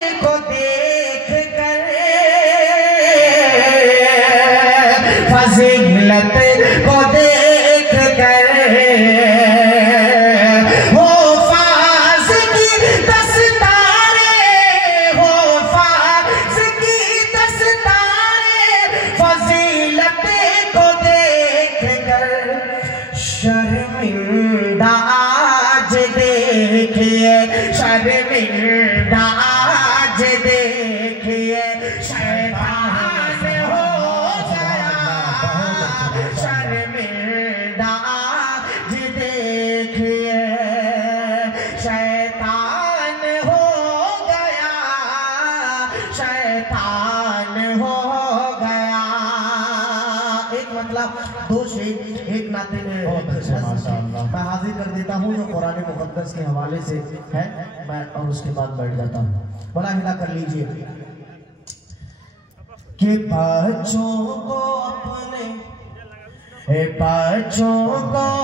کو دیکھ کر فضیلت کو دیکھ کر ہو فاض کی دستاریں ہو فاض کی دستاریں فضیلت کو دیکھ کر شرمندہ آج دیکھئے شرمندہ آج دیکھئے شیطان ہو گیا شرمندہ آج دیکھئے شیطان ہو گیا شیطان ہو گیا۔ ایک مطلب دو شعر ایک ناطے میں میں حاضر کر دیتا ہوں جو قرآن مقدس کے حوالے سے ہے میں اور اس کے بعد بیٹھ جاتا ہوں۔ ملاحظہ کر لیجئے کہ بچوں کو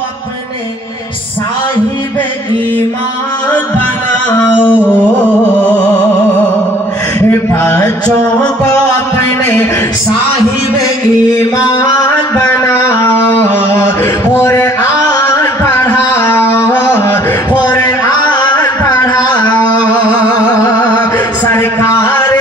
اپنے صاحب ایمان بناؤ بچوں کو اپنے صاحب ایمان بناؤ قرآن پڑھاؤ قرآن پڑھاؤ سرکار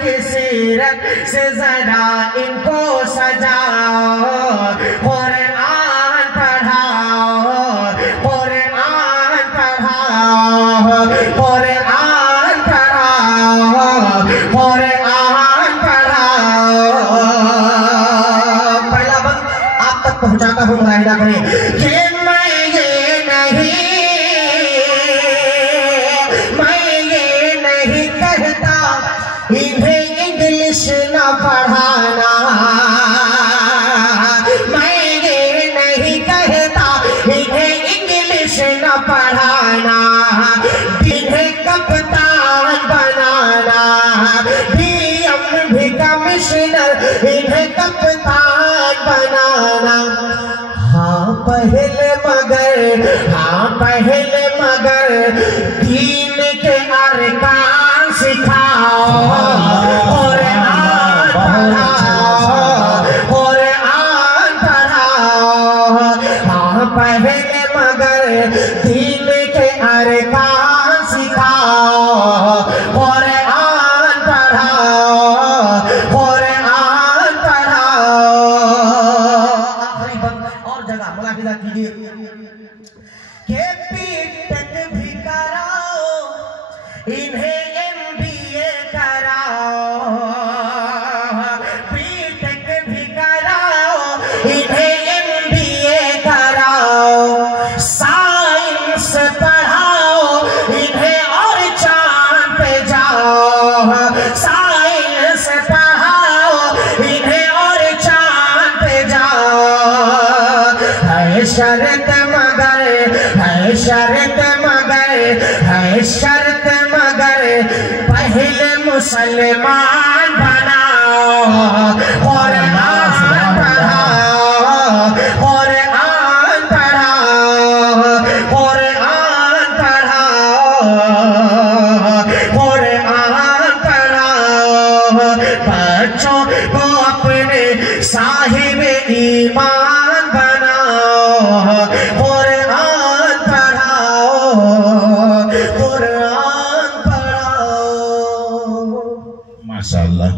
کی سیرت سے ذرا ان کو سجاؤ قرآن پڑھاؤ قرآن پڑھاؤ قرآن پڑھاؤ قرآن پڑھاؤ۔ پہلا بند آپ تک پہنچاتا ہوں ملاحظہ کریں کہ میں یہ نہیں کہتا انہیں انگلش نہ پڑھانا میں یہ نہیں کہتا انہیں انگلش نہ پڑھانا انہیں کپتان بنانا ڈی ایم بھی کمشنر انہیں کپتان بنانا ہاں پہلے مگر دین کے ارکان سکھاؤ قرآن پڑھاؤ قرآن پڑھاؤ ہاں پہلے مگر دین کے ارکان سکھاؤ قرآن پڑھاؤ قرآن پڑھاؤ۔ آخری بند اور جگہ ملاحظہ کیجئے کہ بی ٹیک بھی کراؤ انہیں MBA کراؤ بی ٹیک بھی کراؤ انہیں MBA کراؤ سائنس پڑھاؤ انہیں اور چاند پہ جاؤ سائنس پڑھاؤ انہیں اور چاند پہ جاؤ ہے شرط مگر پہلے مسلمان بناؤ قرآن پڑھاؤ قرآن پڑھاؤ قرآن پڑھاؤ قرآن پڑھاؤ بچوں کو اپنے صاحب ایمان بناؤ قرآن پڑھاؤ قرآن پڑھاؤ۔ ماشاءاللہ